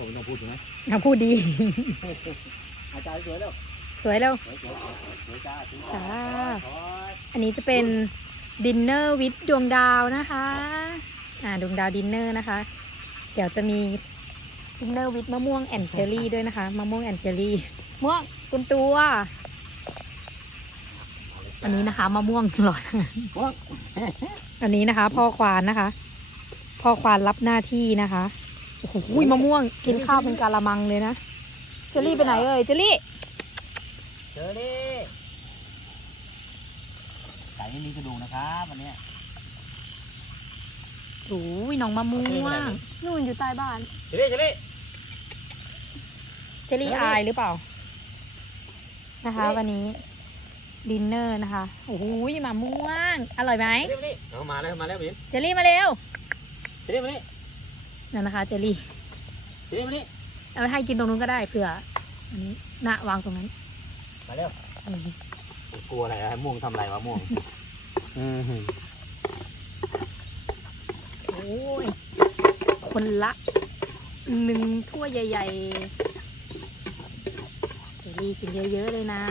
ผมต้องพูดถูกไหมอะพูดดี อาจารย์สวยแล้วสวยแล้ว สวยสวยสวยสวยจ้าสวยจ้าถอยอันนี้จะเป็นดินเนอร์วิดดวงดาวนะคะ อ่าดวงดาวดินเนอร์นะคะ เดี๋ยวจะมีดินเนอร์วิดมะม่วงแอนเจอรี่ด้วยนะคะ มะม่วงแอนเจอรี่ม่วงเต็มตัว อันนี้นะคะมะม่วงหลอดม่วงอันนี้นะคะ พ่อควานนะคะ พ่อควานรับหน้าที่นะคะ โอ้โหมะม่วงกินข้าวเป็นกาละมังเลยนะเจลลี่ไปไหนเอ่ยเจลลี่เจอดิไก่ไม่มีกระดูกนะครับวันเนี้ยโอ้ยน้องมะม่วงนู่นอยู่ใต้บ้านเจลี่เจลี่เจลลี่อายหรือเปล่า นะคะ วันนี้ดินเนอร์นะคะโอ้โหมะม่วง อร่อยไหมเจลี่มานี่เอามาแล้วมาแล้วมิ้นเจลลี่มาเร็วเจลี่มานี่ นั่นนะคะ เจลลี่เจลี่มานี่เอาไปให้กินตรงนู้นก็ได้เผื่ออันนี้หน้าวางตรงนั้น มาเร็วอืมกลัวอะไรอะม่วงทำอะไรวะม่วงอืมโอ้ยคนละหนึ่งถ้วยใหญ่ๆเจลลี่กินเยอะๆเลยนะ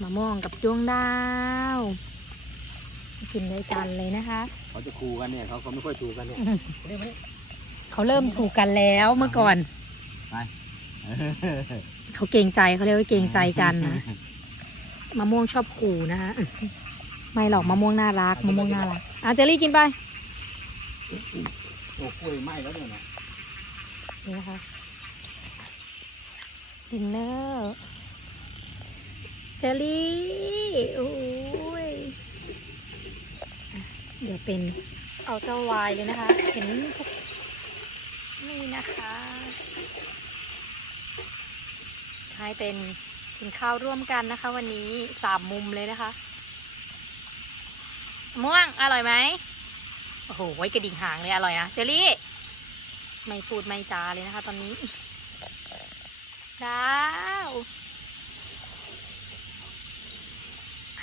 มะม่วงกับดวงดาว กินด้วยกันเลยนะคะ เขาจะคูกันเนี่ยเขาเขาไม่ค่อยถูกกันเนี่ยเจลี่มานี่เขาเริ่มถูกกันแล้วเมื่อก่อน ไปเขาเกรงใจเขาเรียกว่าเกรงใจกันนะมะม่วงชอบขู่นะคะไม่หรอกมะม่วงน่ารักมะม่วงน่ารักอะเจลลี่กินไปโอ้กล้วยไหม้แล้วเนี่ยนะนี่นะคะดินเนอร์เจลลี่โอ้ยอะ เดี๋ยวเป็นเอาเจ้าวายเลยนะคะ เห็นทุกนี่นะคะให้เป็นกินข้าวร่วมกันนะคะ วันนี้สามมุมเลยนะคะ ม่วงอร่อยไหมโอ้โหไว้กระดิ่งหางเลยอร่อยนะเจลลี่ไม่พูดไม่จาเลยนะคะ ตอนนี้ดาว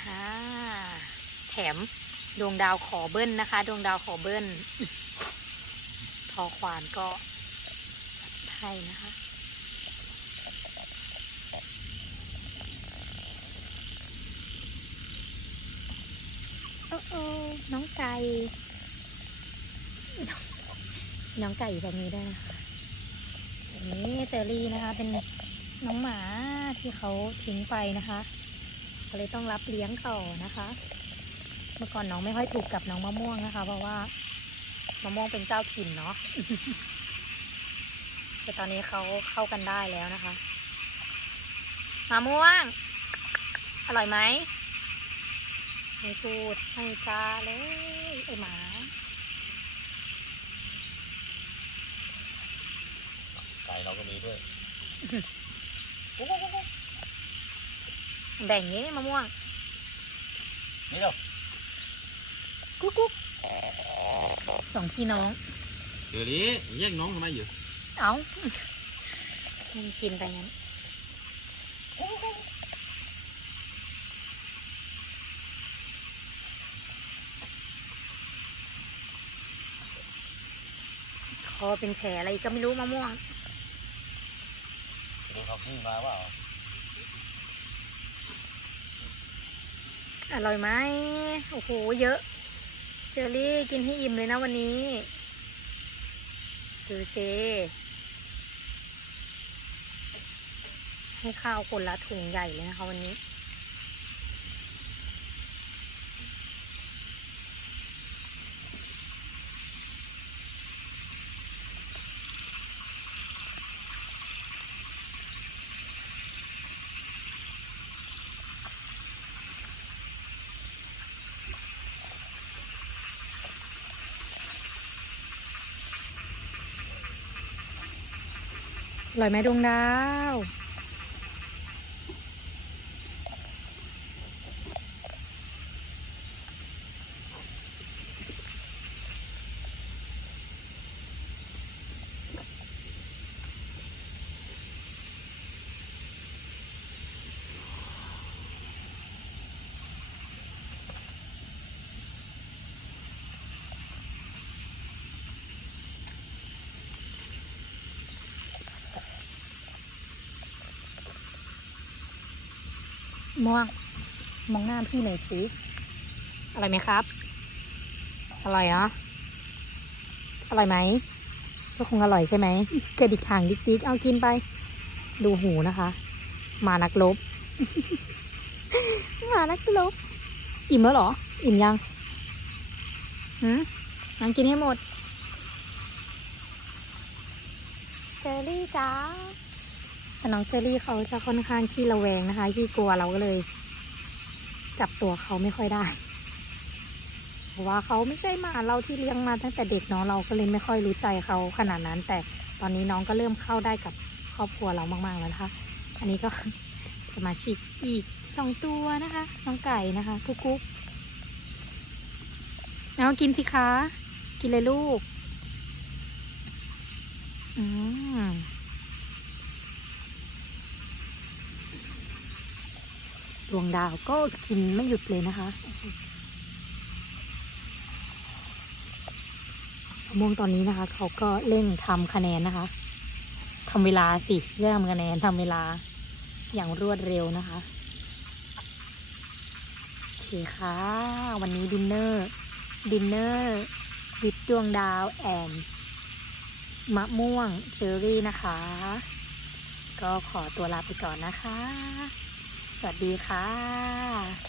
อ่าแถม ดวงดาวขอเบิ้ลนะคะ ดวงดาวขอเบิ้ล พอควานก็จัดให้นะคะ โอ้โอ้น้องไก่ น้องไก่อยู่แบบนี้ด้วยนะคะนนี้เจอรี่นะคะ เป็นน้องหมาที่เขาทิ้งไปนะคะก็เลยต้องรับเลี้ยงต่อนะคะ มื่อก่อนน้องไม่ค่อยถูกกับน้องมะม่วงนะคะ เพราะว่ามะม่วงเป็นเจ้าถิ่นเนาะแต่ตอนนี้เขาเข้ากันได้แล้วนะคะมะม่วง อร่อยไหมไม่พูดไม่จาเลยไอหมาไก่เราก็มีด้วยแบ่งนี้มะม่วง นี่เร็ว กุ๊กกุ๊กสองพี่น้องเจลี่แย่งน้องทำไมอยู่เอามันกินไปงั้นคอเป็นแผลอะไรก็ไม่รู้มะม่วงดูเขาขี้มาเปล่าอร่อยไหมโอ้โห เยอะ เจอรี่กินให้อิ่มเลยนะวันนี้ ดูเซให้ข้าวคนละถุงใหญ่เลยนะคะวันนี้ อร่อยไหมดวงดาว ม่วงมองหน้าพี่หน่อยสิอร่อยไหมครับ อร่อยเนาะอร่อยไหม ก็คงอร่อยใช่ไหมกระดิกหางดิกๆเอากินไป ดูหูนะคะ มานักลบ มานักลบ อิ่มแล้วหรอ อิ่มยังหืมงั้นกินให้หมด เจอรี่จ้า แต่น้องเจอรี่เขาจะค่อนข้างขี้ระแวงนะคะขี้กลัวเราก็เลย จับตัวเขาไม่ค่อยได้เพราะว่าเขาไม่ใช่หมาเราที่เลี้ยงมาตั้งแต่เด็กเนาะเราก็เลยไม่ค่อยรู้ใจเขาขนาดนั้น แต่ตอนนี้น้องก็เริ่มเข้าได้กับครอบครัวเรามาก ๆ แล้วนะคะ อันนี้ก็สมาชิกอีกสองตัวนะคะ น้องไก่นะคะกุ๊กกุ๊กเอากินสิคะ กินเลยลูก อืม ดวงดาวก็กินไม่หยุดเลยนะคะมะม่วงตอนนี้นะคะ เขาก็เร่งทำคะแนนนะคะทำเวลาสิเรื่องทำคะแนนทำเวลาอย่างรวดเร็วนะคะโอเคค่ะ วันนี้ดินเนอร์ดินเนอร์วิดดวงดาวแอนมะม่วงเชอรี่นะคะ ก็ขอตัวลาไปก่อนนะคะ สวัสดีค่ะ